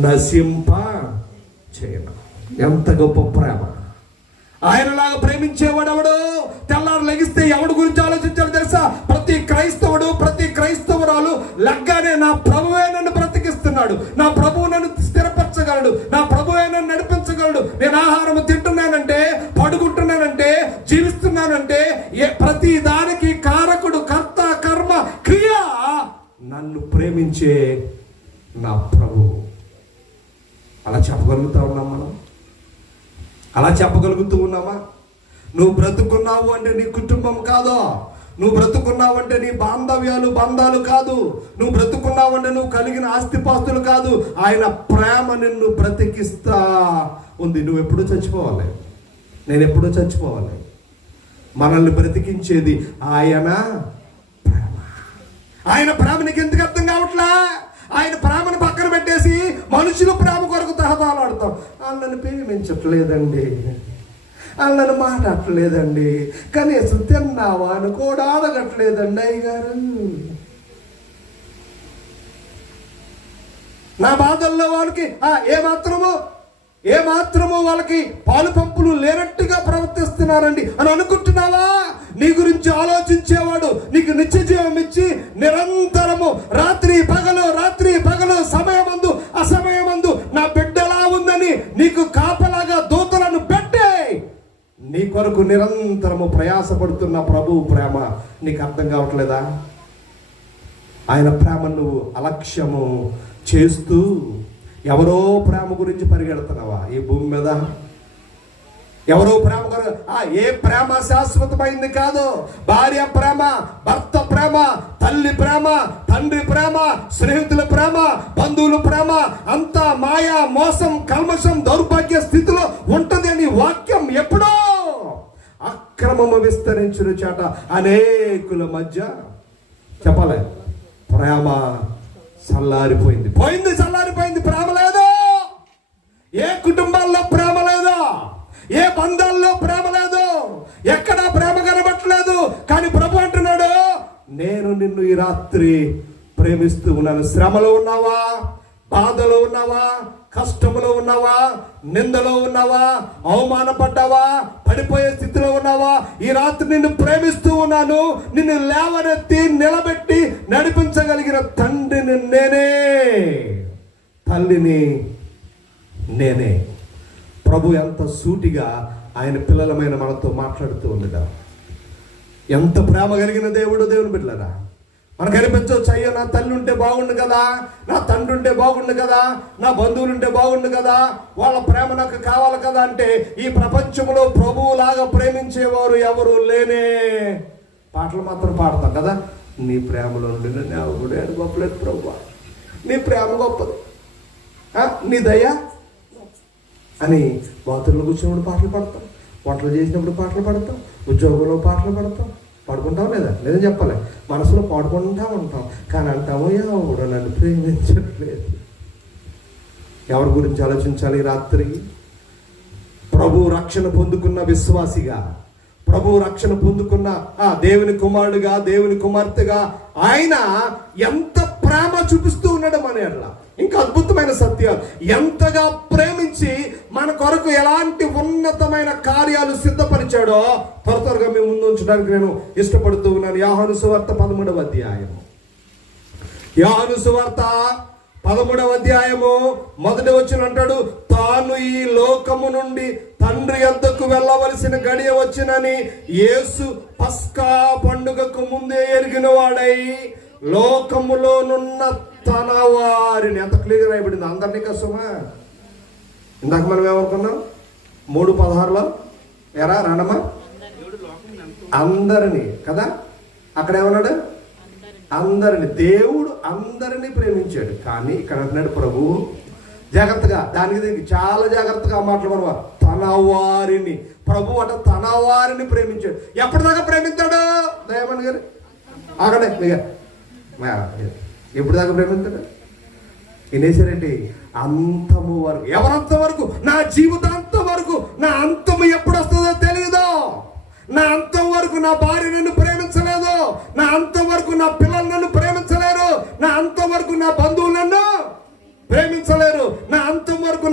నశింప చేయను. ఎంత గొప్ప ప్రేమ. ఆయనలాగా ప్రేమించేవాడు ఎవడు తెల్లారు లెగిస్తే ఎవడు గురించి ఆలోచించాలో తెలుసా? ప్రతి క్రైస్తవుడు ప్రతి క్రైస్తవురాలు లగ్గానే నా ప్రభువే నన్ను బ్రతికిస్తున్నాడు. నా ప్రభువు నన్ను స్థిరపరచగలడు. నా ప్రభువే నన్ను నడిపించగలడు. నేను ఆహారం తింటున్నానంటే పడుకుంటున్నానంటే జీవిస్తున్నానంటే ఏ ప్రతి దానికి కారకుడు కర్త కర్మ క్రియ నన్ను ప్రేమించే నా ప్రభువు. అలా చెప్పగలుగుతా ఉన్నాం మనం? అలా చెప్పగలుగుతూ ఉన్నామా? నువ్వు బ్రతుకున్నావు అంటే నీ కుటుంబం కాదు? నువ్వు బ్రతుకున్నావు అంటే నీ బాంధవ్యాలు బంధాలు కాదు. నువ్వు బ్రతుకున్నావు అంటే నువ్వు కలిగిన ఆస్తిపాస్తులు కాదు. ఆయన ప్రేమ నిన్ను బ్రతికిస్తా ఉంది. నువ్వు ఎప్పుడూ చచ్చిపోవాలి. నేను ఎప్పుడూ చచ్చిపోవాలి. మనల్ని బ్రతికించేది ఆయన ప్రేమ. ఆయన ప్రేమ నీకు ఎందుకు అర్థం కావట్లా? ఆయన ప్రేమను పక్కన కట్టేసి మనుషుల ప్రేమ కొరకు తహతాలాడతాం వాళ్ళని ప్రేమించట్లేదండి. వాళ్ళని మాట్లాడలేదండి కనీసం తిన్నావా అని కూడా అడగట్లేదండి అయ్యగారు. నా బాధల్లో వాళ్ళకి ఆ, ఏ మాత్రము ఏ మాత్రము వాళ్ళకి పాలు పంపులు లేనట్టుగా ప్రవర్తిస్తున్నారండి. అని అనుకుంటున్నావా? నీ గురించి ఆలోచించేవాడు నీకు నిత్య జీవం ఇచ్చి నిరంతరము రాత్రి పగలు రాత్రి పగలు సమయమందు అసమయమందు నా బిడ్డలా ఉందని నీకు కాపలాగా దూతలను పెట్టే నీ కొరకు నిరంతరము ప్రయాసపడుతున్న ప్రభు ప్రేమ నీకు అర్థం కావట్లేదా? ఆయన ప్రేమ నువ్వు అలక్ష్యము చేస్తూ ఎవరో ప్రేమ గురించి పరిగెడుతున్నావా ఈ భూమి మీద? ఎవరో ప్రేమ కొరకు ఆ ఏ ప్రేమ శాశ్వతమైంది కాదు. భార్య ప్రేమ భర్త ప్రేమ తల్లి ప్రేమ తండ్రి ప్రేమ స్నేహితుల ప్రేమ బంధువుల ప్రేమ అంతా మాయా మోసం కల్మషం దౌర్భాగ్య స్థితిలో ఉంటుంది అని వాక్యం ఎప్పుడో అక్రమము విస్తరించిన చేట అనేకుల మధ్య చెప్పాలి. ప్రేమ చల్లారిపోయింది. పోయింది చల్లారిపోయింది. ప్రేమ లేదు. ఏ కుటుంబం బంధాల్లో ప్రేమ లేదు. ఎక్కడా ప్రేమ కనబట్టలేదు కానీ ప్రభు అంటున్నాడు నేను నిన్ను ఈ రాత్రి ప్రేమిస్తూ ఉన్నాను. శ్రమలో ఉన్నావా? బాధలో ఉన్నావా? కష్టములో ఉన్నావా? నిందలో ఉన్నావా? అవమానపడ్డావా? పడిపోయే స్థితిలో ఉన్నావా? ఈ రాత్రి నిన్ను ప్రేమిస్తూ ఉన్నాను. నిన్ను లేవనెత్తి నిలబెట్టి నడిపించగలిగిన తండ్రిని నేనే. తల్లిని నేనే. ప్రభు ఎంత సూటిగా ఆయన పిల్లలమైన మనతో మాట్లాడుతూ ఉండగా ఎంత ప్రేమ కలిగిన దేవుడు దేవుని బిడ్డలరా? మనకు అనిపించవచ్చు అయ్యో నా తల్లి ఉంటే బాగుండు కదా నా తండ్రి ఉంటే బాగుండు కదా నా బంధువులు ఉంటే బాగుండు కదా వాళ్ళ ప్రేమ నాకు కావాలి కదా అంటే ఈ ప్రపంచంలో ప్రభువులాగా ప్రేమించేవారు ఎవరు లేనే. పాటలు మాత్రం పాడతాం కదా నీ ప్రేమలో నుండి నన్ను ఎవరు గొప్పలేదు ప్రభు. నీ ప్రేమ గొప్పది. నీ దయ అని బాత్రూంలో కూర్చున్నప్పుడు పాటలు పాడతాం. వంటలు చేసినప్పుడు పాటలు పాడతాం. ఉద్యోగంలో పాటలు పాడతాం. పాడుకుంటాం లేదా? లేదని చెప్పాలి. మనసులో పాడుకుంటా ఉంటాం. కానీ అంటాము ఎవడు నన్ను ప్రేమించట్లేదు? ఎవరి గురించి ఆలోచించాలి రాత్రి? ప్రభు రక్షణ పొందుకున్న విశ్వాసిగా ప్రభు రక్షణ పొందుకున్న ఆ దేవుని కుమారుడుగా దేవుని కుమార్తెగా ఆయన ఎంత ప్రేమ చూపిస్తూ ఉన్నాడు మన ఎడల ఇంకా అద్భుతమైన సత్యాలు. ఎంతగా ప్రేమించి మన కొరకు ఎలాంటి ఉన్నతమైన కార్యాలు సిద్ధపరిచాడో త్వర త్వరగా మేము ముందు ఉంచడానికి నేను ఇష్టపడుతూ ఉన్నాను. యాహాను సువార్త పదమూడవ అధ్యాయము. యోహాను సువార్త పదమూడవ అధ్యాయము మొదటి వచ్చిన అంటాడు తాను ఈ లోకము నుండి తండ్రి ఎంతకు వెళ్ళవలసిన గడియ వచ్చినని యేసు పస్కా పండుగకు ముందే ఎరిగిన వాడై లోకములోనున్న తన వారిని. ఎంత క్లియర్ అయిపోయింది అందరినీ కష్టమా ఇందాక మనం ఏమనుకున్నాం? మూడు పదహారులో? ఎరా రణమా? అందరిని కదా? అక్కడ ఏమన్నాడు? అందరిని. దేవుడు అందరిని ప్రేమించాడు. కానీ ఇక్కడ అంటున్నాడు ప్రభు జాగ్రత్తగా దానికి దీనికి చాలా జాగ్రత్తగా మాట్లాడమను తన వారిని. ప్రభు అట తన వారిని ప్రేమించాడు. ఎప్పటిదాకా ప్రేమించాడు? దయమణి గారు? అక్కడే ఎప్పుడు దాకా ప్రేమించాడు వినేశారండి అంతము వరకు. ఎవరంత వరకు? నా జీవితాంత వరకు. నా అంతము ఎప్పుడు వస్తుందో తెలియదు నా అంతం వరకు నా భార్య నన్ను ప్రేమించలేదు. నా అంతం వరకు నా పిల్లలు నన్ను ప్రేమించలేరు. నా అంతం వరకు నా బంధువులు నన్ను ప్రేమించలేరు. నా అంతం వరకు